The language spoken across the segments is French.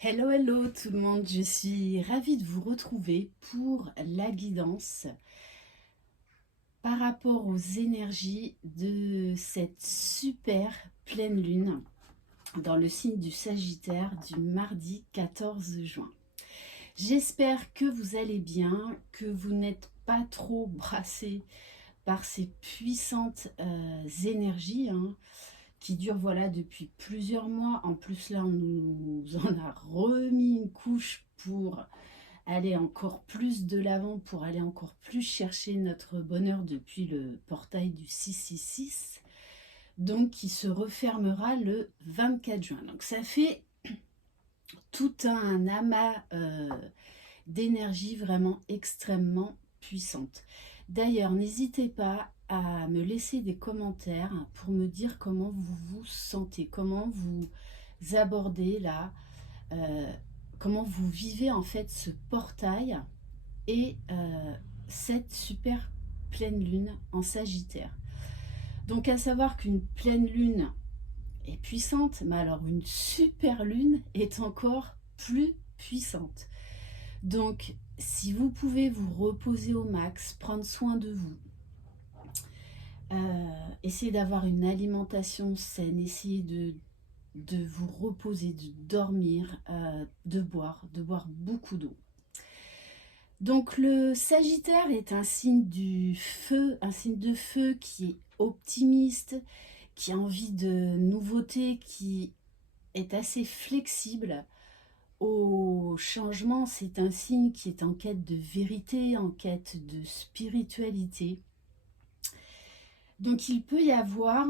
Hello, hello tout le monde, je suis ravie de vous retrouver pour la guidance par rapport aux énergies de cette super pleine lune dans le signe du Sagittaire du mardi 14 juin. J'espère que vous allez bien, que vous n'êtes pas trop brassés par ces puissantes énergies, qui dure voilà depuis plusieurs mois. En plus là on nous en a remis une couche pour aller encore plus de l'avant, pour aller encore plus chercher notre bonheur depuis le portail du 666, donc qui se refermera le 24 juin. Donc ça fait tout un amas d'énergie vraiment extrêmement puissante. D'ailleurs, n'hésitez pas à me laisser des commentaires pour me dire comment vous vous sentez, comment vous abordez là, comment vous vivez en fait ce portail et cette super pleine lune en Sagittaire. Donc à savoir qu'une pleine lune est puissante, mais alors une super lune est encore plus puissante. Donc si vous pouvez vous reposer au max, prendre soin de vous, essayez d'avoir une alimentation saine, essayez de vous reposer, de dormir, de boire beaucoup d'eau. Donc le Sagittaire est un signe du feu, un signe de feu qui est optimiste, qui a envie de nouveautés, qui est assez flexible au changement. C'est un signe qui est en quête de vérité, en quête de spiritualité. Donc il peut y avoir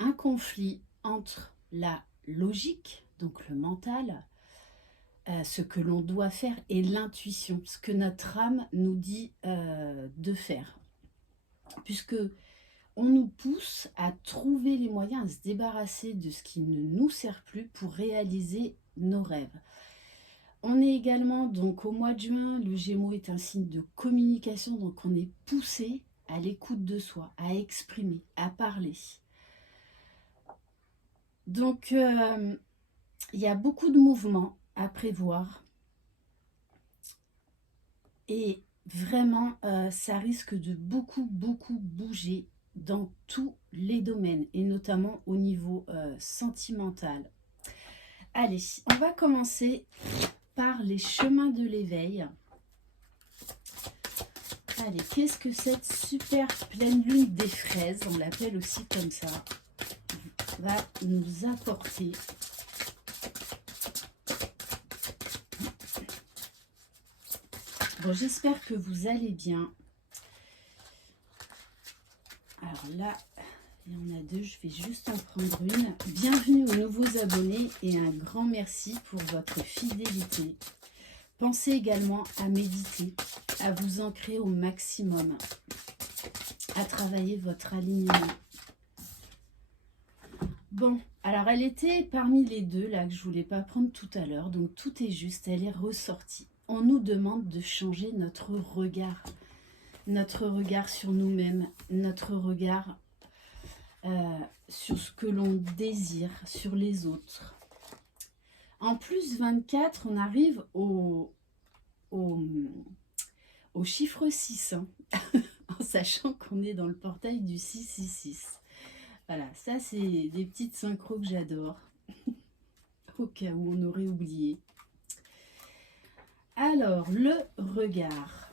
un conflit entre la logique, donc le mental, ce que l'on doit faire, et l'intuition, ce que notre âme nous dit de faire. Puisque on nous pousse à trouver les moyens, à se débarrasser de ce qui ne nous sert plus pour réaliser nos rêves. On est également donc au mois de juin, le Gémeaux est un signe de communication, donc on est poussé à l'écoute de soi, à exprimer, à parler. Donc il y a beaucoup de mouvements à prévoir et vraiment ça risque de beaucoup bouger dans tous les domaines et notamment au niveau sentimental. Allez, on va commencer par les chemins de l'éveil. Allez, qu'est-ce que cette super pleine lune des fraises, on l'appelle aussi comme ça, va nous apporter? Bon, j'espère que vous allez bien. Alors là, il y en a deux, je vais juste en prendre une. Bienvenue aux nouveaux abonnés et un grand merci pour votre fidélité. Pensez également à méditer, à vous ancrer au maximum, à travailler votre alignement. Bon, alors elle était parmi les deux là que je voulais pas prendre tout à l'heure, donc tout est juste, elle est ressortie. On nous demande de changer notre regard sur nous-mêmes, notre regard sur ce que l'on désire, sur les autres. En plus 24, on arrive au chiffre 6, en sachant qu'on est dans le portail du 666. Voilà, ça c'est des petites synchros que j'adore, au cas où on aurait oublié. Alors, le regard.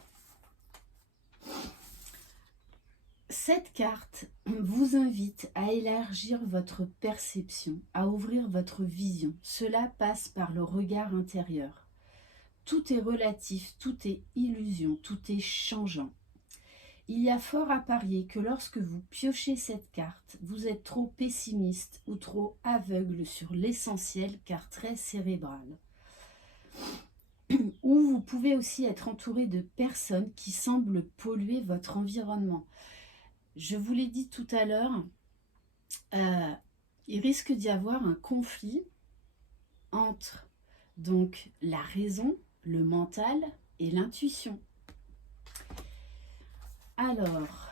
Cette carte vous invite à élargir votre perception, à ouvrir votre vision. Cela passe par le regard intérieur. Tout est relatif, tout est illusion, tout est changeant. Il y a fort à parier que lorsque vous piochez cette carte, vous êtes trop pessimiste ou trop aveugle sur l'essentiel car très cérébral. Ou vous pouvez aussi être entouré de personnes qui semblent polluer votre environnement. Je vous l'ai dit tout à l'heure, il risque d'y avoir un conflit entre donc la raison, le mental et l'intuition. Alors,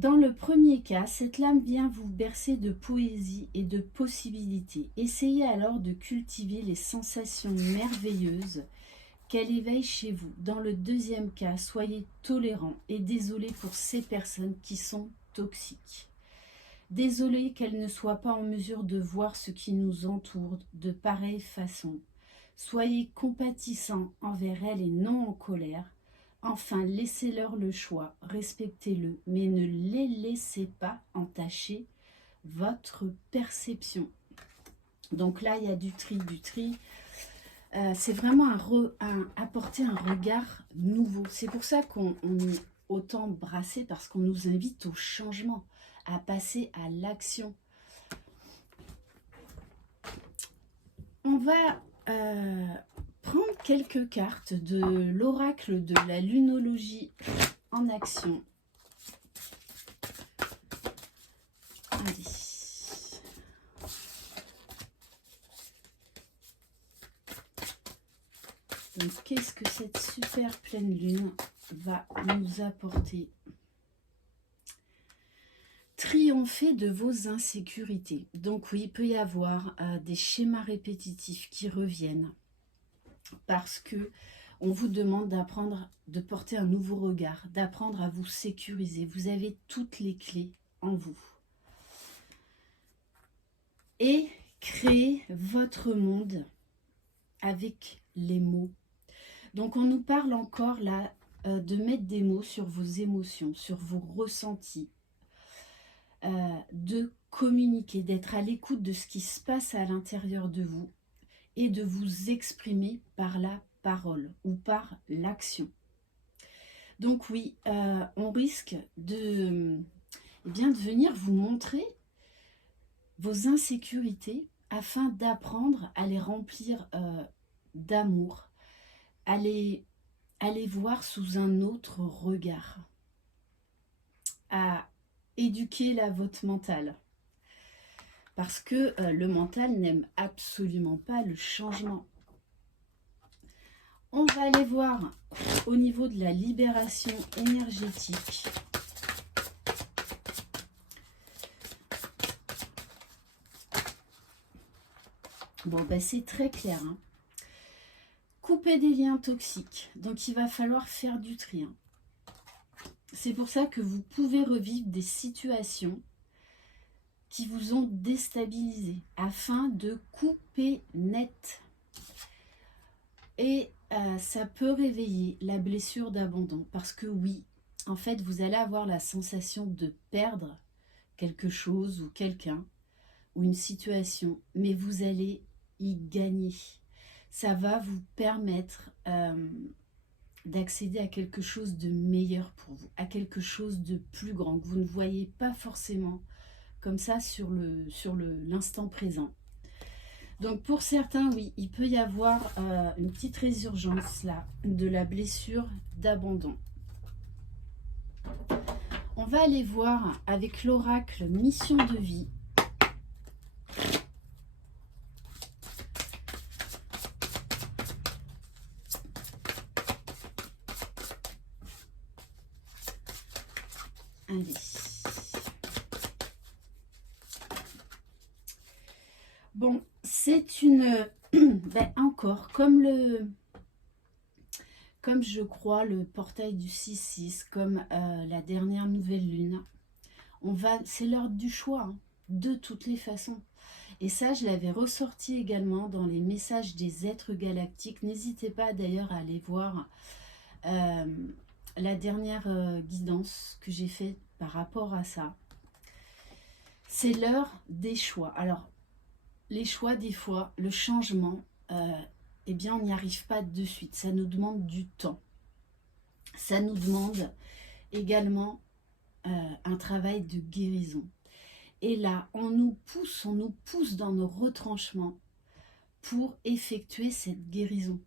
Dans le premier cas, cette lame vient vous bercer de poésie et de possibilités. Essayez alors de cultiver les sensations merveilleuses qu'elle éveille chez vous. Dans le deuxième cas, soyez tolérants et désolé pour ces personnes qui sont toxiques. Désolé qu'elles ne soient pas en mesure de voir ce qui nous entoure de pareille façon. Soyez compatissants envers elles et non en colère. Enfin, laissez-leur le choix, respectez-le, mais ne les laissez pas entacher votre perception. Donc là, il y a du tri, du tri. C'est vraiment apporter un regard nouveau. C'est pour ça qu'on est autant brassé, parce qu'on nous invite au changement, à passer à l'action. On va prendre quelques cartes de l'oracle de la lunologie en action. Allez. Donc, qu'est-ce que cette super pleine lune va nous apporter? Triompher de vos insécurités. Donc oui, il peut y avoir des schémas répétitifs qui reviennent parce que on vous demande d'apprendre, de porter un nouveau regard, d'apprendre à vous sécuriser. Vous avez toutes les clés en vous. Et créer votre monde avec les mots. Donc on nous parle encore là de mettre des mots sur vos émotions, sur vos ressentis, de communiquer, d'être à l'écoute de ce qui se passe à l'intérieur de vous et de vous exprimer par la parole ou par l'action. Donc oui, on risque de, eh bien, de venir vous montrer vos insécurités afin d'apprendre à les remplir d'amour, à les voir sous un autre regard, à éduquer votre mental. Parce que le mental n'aime absolument pas le changement. On va aller voir au niveau de la libération énergétique. Bon, ben c'est très clair. Hein. Couper des liens toxiques. Donc, il va falloir faire du tri. Hein. C'est pour ça que vous pouvez revivre des situations qui vous ont déstabilisé afin de couper net. Et ça peut réveiller la blessure d'abandon parce que oui, en fait, vous allez avoir la sensation de perdre quelque chose ou quelqu'un ou une situation, mais vous allez y gagner. Ça va vous permettre d'accéder à quelque chose de meilleur pour vous, à quelque chose de plus grand que vous ne voyez pas forcément comme ça sur l'instant présent. Donc pour certains, oui, il peut y avoir une petite résurgence là de la blessure d'abandon. On va aller voir avec l'oracle Mission de vie. Allez. Bon, c'est une... ben encore, comme je crois le portail du 6-6, comme la dernière nouvelle lune, c'est l'heure du choix, hein, de toutes les façons. Et ça, je l'avais ressorti également dans les messages des êtres galactiques. N'hésitez pas d'ailleurs à aller voir la dernière guidance que j'ai faite par rapport à ça. C'est l'heure des choix. Alors, les choix, des fois, le changement, eh bien, on n'y arrive pas de suite. Ça nous demande du temps. Ça nous demande également un travail de guérison. Et là, on nous pousse dans nos retranchements pour effectuer cette guérison,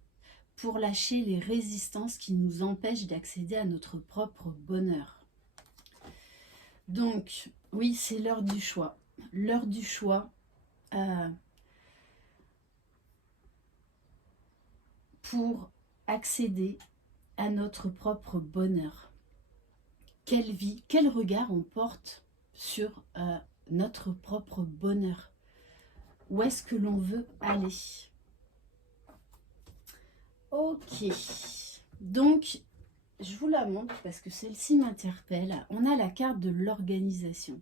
pour lâcher les résistances qui nous empêchent d'accéder à notre propre bonheur. Donc, oui, c'est l'heure du choix. L'heure du choix pour accéder à notre propre bonheur. quelle vie, quel regard on porte sur notre propre bonheur. Où est-ce que l'on veut aller? Ok, donc je vous la montre parce que celle-ci m'interpelle. On a la carte de l'organisation.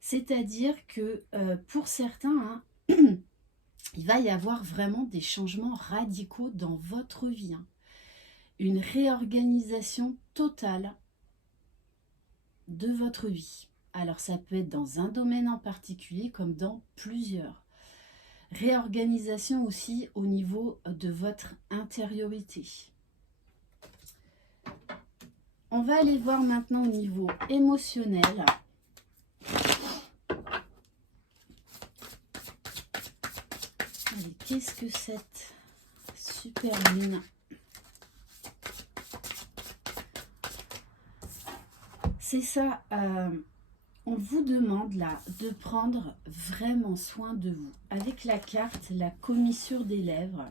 C'est-à-dire que pour certains, hein, il va y avoir vraiment des changements radicaux dans votre vie. Hein. Une réorganisation totale de votre vie. Alors ça peut être dans un domaine en particulier comme dans plusieurs. Réorganisation aussi au niveau de votre intériorité. On va aller voir maintenant au niveau émotionnel. Allez, qu'est-ce que cette super lune? C'est ça, on vous demande là de prendre vraiment soin de vous. Avec la carte, la commissure des lèvres,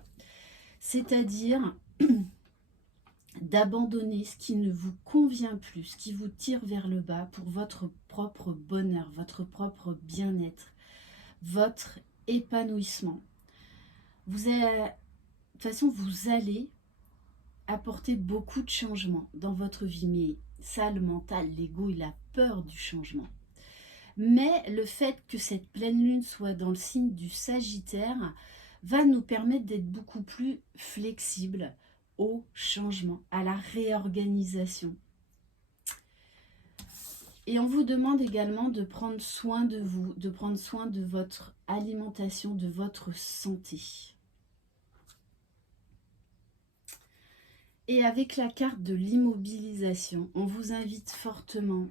c'est-à-dire d'abandonner ce qui ne vous convient plus, ce qui vous tire vers le bas pour votre propre bonheur, votre propre bien-être, votre épanouissement. Vous avez, de toute façon, vous allez apporter beaucoup de changements dans votre vie, mais ça, le mental, l'ego, il a peur du changement. Mais le fait que cette pleine lune soit dans le signe du Sagittaire va nous permettre d'être beaucoup plus flexibles au changement, à la réorganisation. Et on vous demande également de prendre soin de vous, de prendre soin de votre alimentation, de votre santé. Et avec la carte de l'immobilisation, on vous invite fortement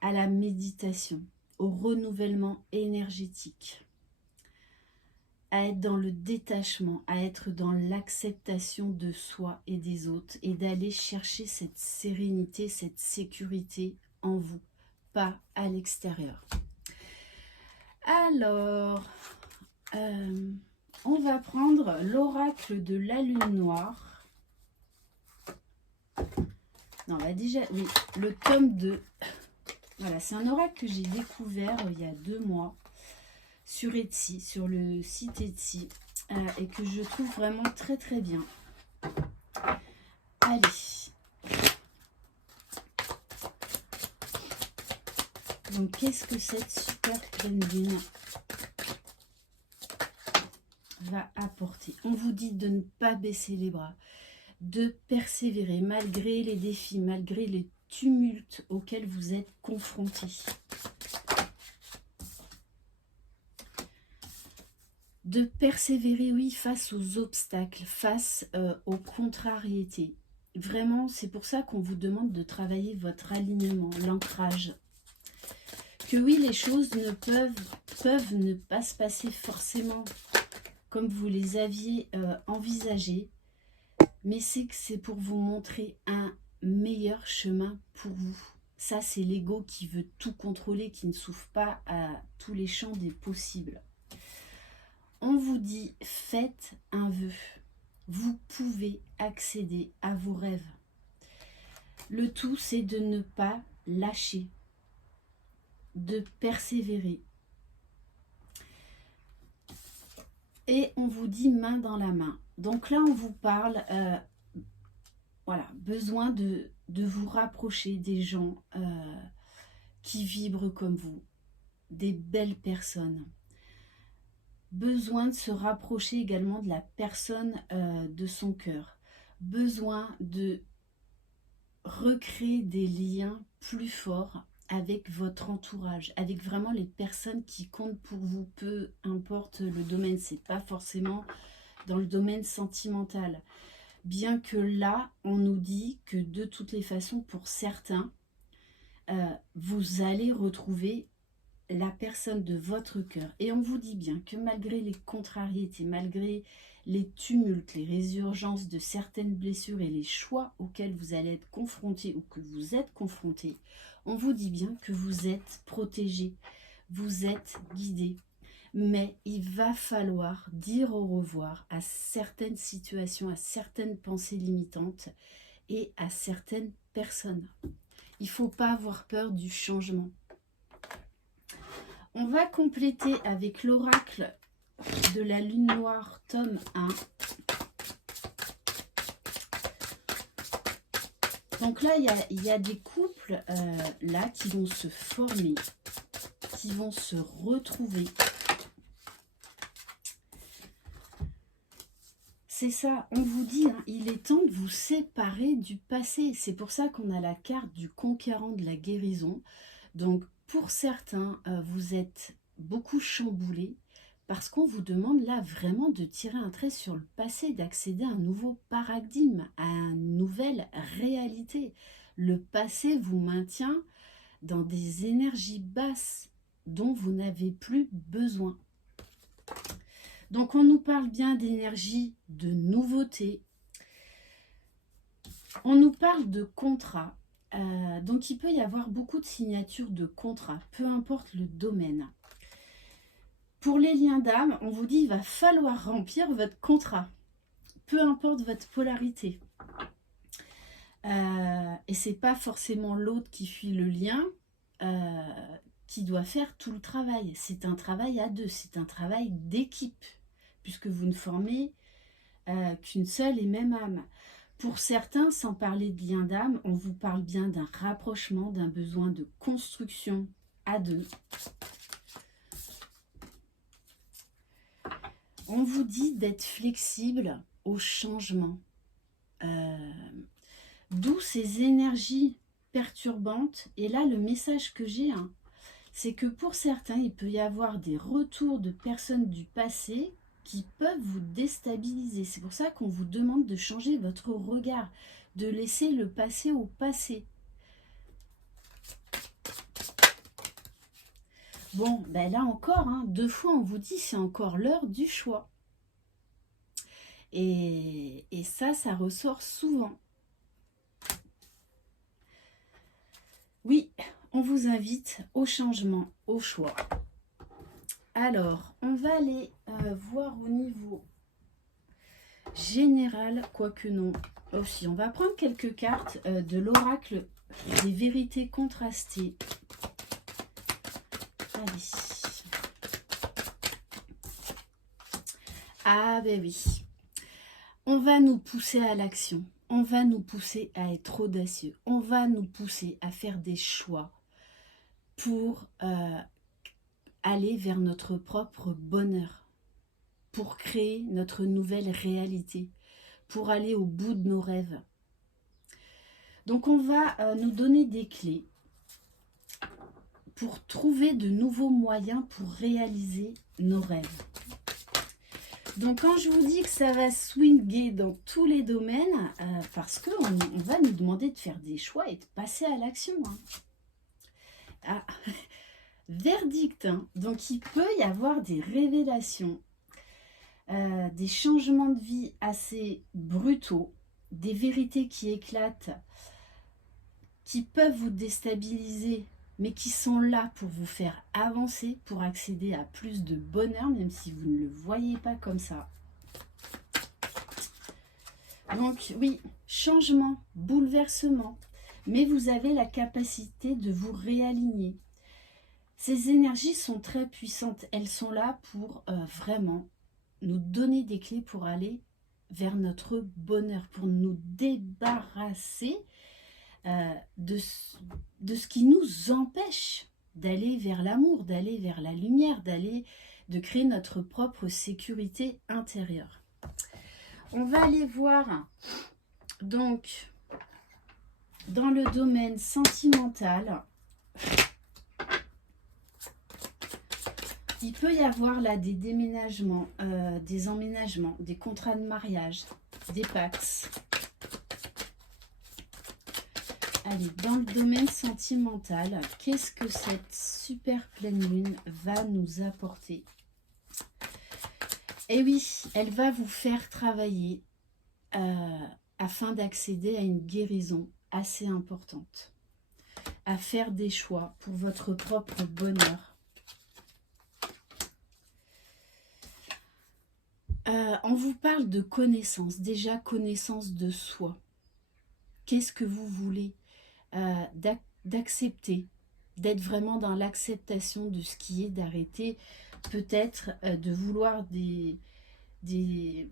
à la méditation, au renouvellement énergétique, à être dans le détachement, à être dans l'acceptation de soi et des autres et d'aller chercher cette sérénité, cette sécurité en vous, pas à l'extérieur. Alors, on va prendre l'oracle de la lune noire. Non, bah déjà, oui, le tome 2. Voilà, c'est un oracle que j'ai découvert il y a 2 mois sur Etsy, sur le site Etsy, et que je trouve vraiment très très bien. Allez. Donc, qu'est-ce que cette super pleine lune va apporter? On vous dit de ne pas baisser les bras, de persévérer malgré les défis, malgré les tumultes auxquels vous êtes confrontés. De persévérer, oui, face aux obstacles, face aux contrariétés. Vraiment, c'est pour ça qu'on vous demande de travailler votre alignement, l'ancrage. Que oui, les choses peuvent ne pas se passer forcément comme vous les aviez envisagées, mais c'est que c'est pour vous montrer un meilleur chemin pour vous. Ça, c'est l'ego qui veut tout contrôler, qui ne s'ouvre pas à tous les champs des possibles. On vous dit, faites un vœu. Vous pouvez accéder à vos rêves. Le tout, c'est de ne pas lâcher, de persévérer. Et on vous dit main dans la main. Donc là, on vous parle, voilà, besoin de vous rapprocher des gens qui vibrent comme vous, des belles personnes. Besoin de se rapprocher également de la personne de son cœur. Besoin de recréer des liens plus forts avec votre entourage, avec vraiment les personnes qui comptent pour vous, peu importe le domaine. C'est pas forcément dans le domaine sentimental. Bien que là, on nous dit que de toutes les façons, pour certains, vous allez retrouver la personne de votre cœur. Et on vous dit bien que malgré les contrariétés, malgré les tumultes, les résurgences de certaines blessures et les choix auxquels vous allez être confrontés ou que vous êtes confrontés, on vous dit bien que vous êtes protégé, vous êtes guidé. Mais il va falloir dire au revoir à certaines situations, à certaines pensées limitantes et à certaines personnes. Il ne faut pas avoir peur du changement. On va compléter avec l'oracle de la Lune Noire, tome 1. Donc là, il y a des couples là qui vont se former, qui vont se retrouver. C'est ça, on vous dit, hein, il est temps de vous séparer du passé. C'est pour ça qu'on a la carte du conquérant de la guérison. Donc pour certains, vous êtes beaucoup chamboulés parce qu'on vous demande là vraiment de tirer un trait sur le passé, d'accéder à un nouveau paradigme, à une nouvelle réalité. Le passé vous maintient dans des énergies basses dont vous n'avez plus besoin. Donc on nous parle bien d'énergie, de nouveauté. On nous parle de contrat. Donc il peut y avoir beaucoup de signatures de contrats, peu importe le domaine. Pour les liens d'âme, on vous dit il va falloir remplir votre contrat, peu importe votre polarité. Et c'est pas forcément l'autre qui fuit le lien qui doit faire tout le travail. C'est un travail à deux, c'est un travail d'équipe, puisque vous ne formez qu'une seule et même âme. Pour certains, sans parler de lien d'âme, on vous parle bien d'un rapprochement, d'un besoin de construction à deux. On vous dit d'être flexible au changement. D'où ces énergies perturbantes. Et là, le message que j'ai, hein, c'est que pour certains, il peut y avoir des retours de personnes du passé qui peuvent vous déstabiliser. C'est pour ça qu'on vous demande de changer votre regard, de laisser le passé au passé. Bon, ben là encore, hein, 2 fois on vous dit c'est encore l'heure du choix. Et ça ressort souvent. Oui, on vous invite au changement, au choix. Alors, on va aller voir au niveau général, quoique non. Aussi, on va prendre quelques cartes de l'oracle des vérités contrastées. Allez. Ah ben oui. On va nous pousser à l'action. On va nous pousser à être audacieux. On va nous pousser à faire des choix pour aller vers notre propre bonheur, pour créer notre nouvelle réalité, pour aller au bout de nos rêves. Donc on va nous donner des clés pour trouver de nouveaux moyens pour réaliser nos rêves. Donc quand je vous dis que ça va swinguer dans tous les domaines, parce qu'on va nous demander de faire des choix et de passer à l'action. Hein. Ah, verdict, hein. Donc il peut y avoir des révélations, des changements de vie assez brutaux, des vérités qui éclatent, qui peuvent vous déstabiliser, mais qui sont là pour vous faire avancer, pour accéder à plus de bonheur, même si vous ne le voyez pas comme ça. Donc oui, changement, bouleversement, mais vous avez la capacité de vous réaligner. Ces énergies sont très puissantes, elles sont là pour vraiment nous donner des clés pour aller vers notre bonheur, pour nous débarrasser de ce qui nous empêche d'aller vers l'amour, d'aller vers la lumière, de créer notre propre sécurité intérieure. On va aller voir donc dans le domaine sentimental. Il peut y avoir là des déménagements, des emménagements, des contrats de mariage, des pax. Allez, dans le domaine sentimental, qu'est-ce que cette super pleine lune va nous apporter? Eh oui, elle va vous faire travailler afin d'accéder à une guérison assez importante, à faire des choix pour votre propre bonheur. On vous parle de connaissance, déjà connaissance de soi. Qu'est-ce que vous voulez? d'accepter, d'être vraiment dans l'acceptation de ce qui est, d'arrêter peut-être de vouloir des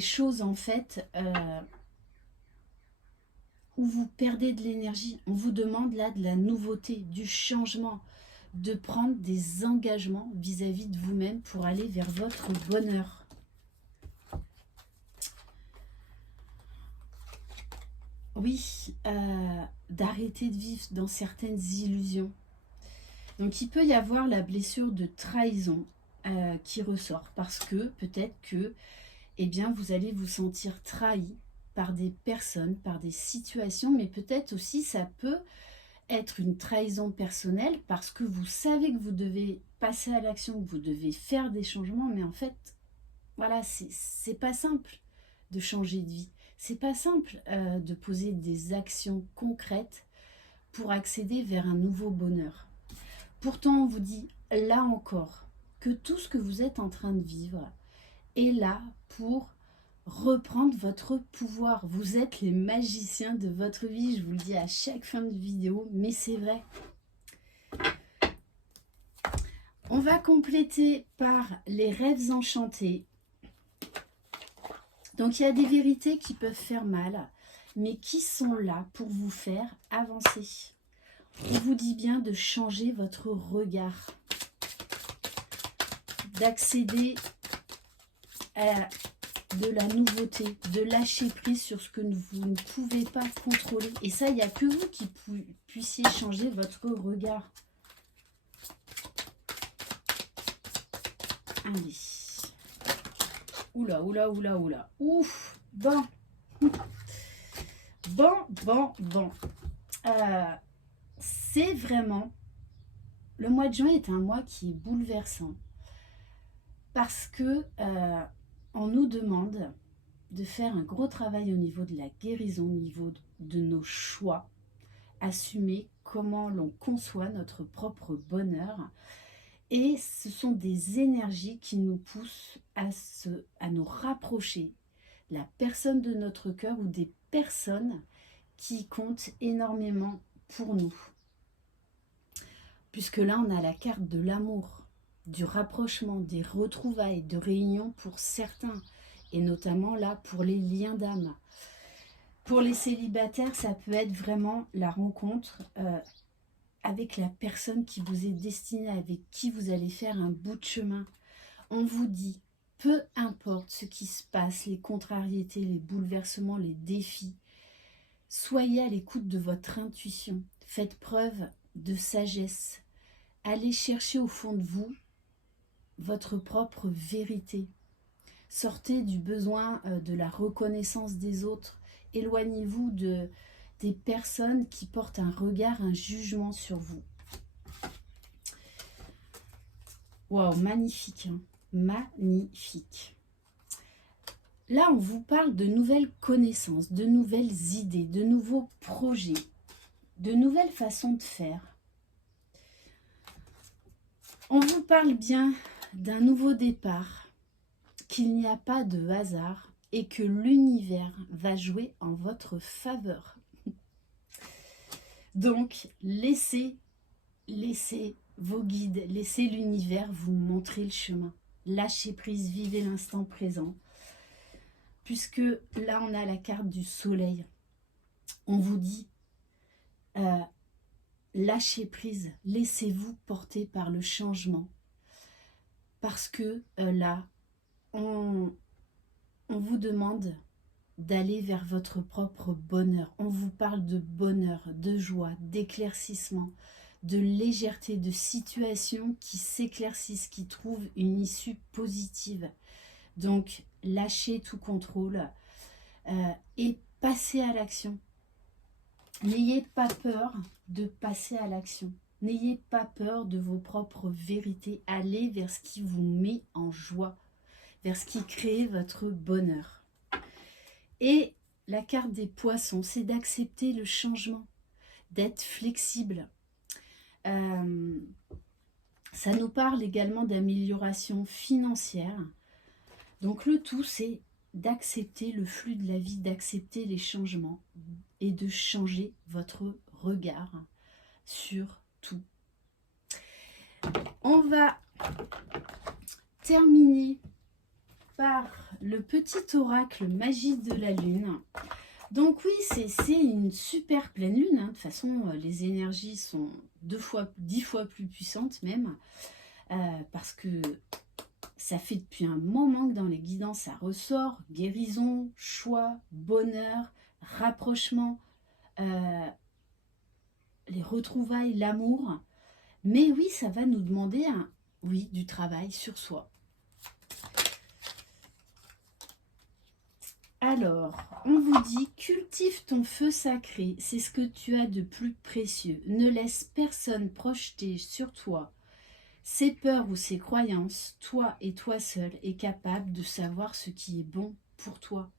choses en fait où vous perdez de l'énergie. On vous demande là de la nouveauté, du changement, de prendre des engagements vis-à-vis de vous-même pour aller vers votre bonheur. Oui, d'arrêter de vivre dans certaines illusions. Donc il peut y avoir la blessure de trahison qui ressort parce que peut-être que eh bien, vous allez vous sentir trahi par des personnes, par des situations, mais peut-être aussi ça peut être une trahison personnelle parce que vous savez que vous devez passer à l'action, que vous devez faire des changements, mais en fait, voilà, c'est pas simple de changer de vie. C'est pas simple de poser des actions concrètes pour accéder vers un nouveau bonheur. Pourtant, on vous dit là encore que tout ce que vous êtes en train de vivre est là pour reprendre votre pouvoir. Vous êtes les magiciens de votre vie, je vous le dis à chaque fin de vidéo, mais c'est vrai. On va compléter par les rêves enchantés. Donc il y a des vérités qui peuvent faire mal, mais qui sont là pour vous faire avancer. On vous dit bien de changer votre regard, d'accéder à de la nouveauté, de lâcher prise sur ce que vous ne pouvez pas contrôler. Et ça, il n'y a que vous qui puissiez changer votre regard. Allez. Oula, oula, oula, oula. Ouf. Bon. Bon. C'est vraiment... Le mois de juin est un mois qui est bouleversant. Parce que on nous demande de faire un gros travail au niveau de la guérison, au niveau de nos choix, assumer comment l'on conçoit notre propre bonheur. Et ce sont des énergies qui nous poussent à nous rapprocher de la personne de notre cœur ou des personnes qui comptent énormément pour nous. Puisque là, on a la carte de l'amour, du rapprochement, des retrouvailles, de réunions pour certains, et notamment là pour les liens d'âme. Pour les célibataires, ça peut être vraiment la rencontre avec la personne qui vous est destinée, avec qui vous allez faire un bout de chemin. On vous dit, peu importe ce qui se passe, les contrariétés, les bouleversements, les défis, soyez à l'écoute de votre intuition, faites preuve de sagesse, allez chercher au fond de vous votre propre vérité. Sortez du besoin de la reconnaissance des autres. Éloignez-vous des personnes qui portent un regard, un jugement sur vous. Waouh, magnifique, hein, magnifique. Là, on vous parle de nouvelles connaissances, de nouvelles idées, de nouveaux projets, de nouvelles façons de faire. On vous parle bien d'un nouveau départ, qu'il n'y a pas de hasard et que l'univers va jouer en votre faveur. Donc, laissez vos guides, laissez l'univers vous montrer le chemin. Lâchez prise, vivez l'instant présent. Puisque là, on a la carte du soleil. On vous dit, lâchez prise, laissez-vous porter par le changement. Parce que là, on vous demande d'aller vers votre propre bonheur. On vous parle de bonheur, de joie, d'éclaircissement, de légèreté, de situations qui s'éclaircissent, qui trouvent une issue positive. Donc, lâchez tout contrôle et passez à l'action. N'ayez pas peur de passer à l'action. N'ayez pas peur de vos propres vérités. Allez vers ce qui vous met en joie, vers ce qui crée votre bonheur. Et la carte des poissons, c'est d'accepter le changement, d'être flexible. Ça nous parle également d'amélioration financière. Donc le tout, c'est d'accepter le flux de la vie, d'accepter les changements et de changer votre regard sur tout. On va terminer par le petit oracle magie de la lune. Donc oui, c'est une super pleine lune. De toute façon, les énergies sont 10 fois plus puissantes même. Parce que ça fait depuis un moment que dans les guidances, ça ressort. Guérison, choix, bonheur, rapprochement, les retrouvailles, l'amour. Mais oui, ça va nous demander du travail sur soi. Alors, on vous dit, cultive ton feu sacré, c'est ce que tu as de plus précieux. Ne laisse personne projeter sur toi ses peurs ou ses croyances. Toi et toi seul est capable de savoir ce qui est bon pour toi.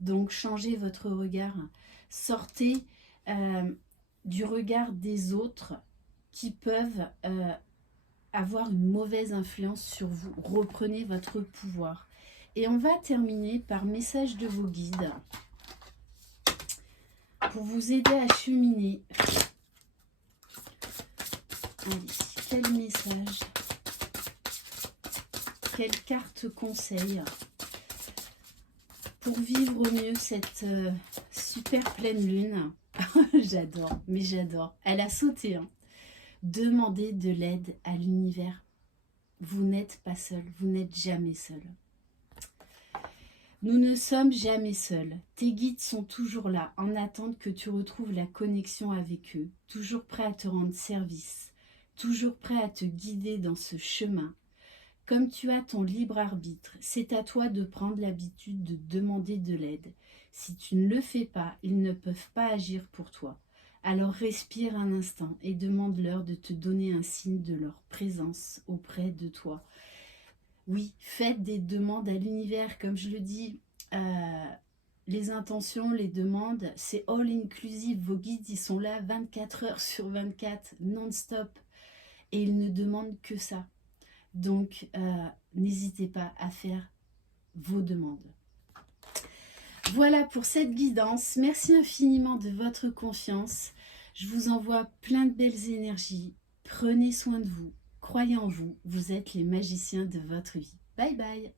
Donc, changez votre regard. Sortez du regard des autres qui peuvent avoir une mauvaise influence sur vous. Reprenez votre pouvoir. Et on va terminer par message de vos guides pour vous aider à cheminer. Allez, quel message, quelle carte conseil pour vivre au mieux cette super pleine lune. J'adore, mais j'adore. Elle a sauté. Demandez de l'aide à l'univers. Vous n'êtes pas seul, vous n'êtes jamais seul. Nous ne sommes jamais seuls. Tes guides sont toujours là, en attente que tu retrouves la connexion avec eux, toujours prêts à te rendre service, toujours prêts à te guider dans ce chemin. Comme tu as ton libre arbitre, c'est à toi de prendre l'habitude de demander de l'aide. Si tu ne le fais pas, ils ne peuvent pas agir pour toi. Alors respire un instant et demande-leur de te donner un signe de leur présence auprès de toi. Oui, faites des demandes à l'univers, comme je le dis, les intentions, les demandes, c'est all inclusive. Vos guides, ils sont là 24 heures sur 24, non-stop, et ils ne demandent que ça. Donc, n'hésitez pas à faire vos demandes. Voilà pour cette guidance. Merci infiniment de votre confiance. Je vous envoie plein de belles énergies. Prenez soin de vous. Croyez en vous. Vous êtes les magiciens de votre vie. Bye bye.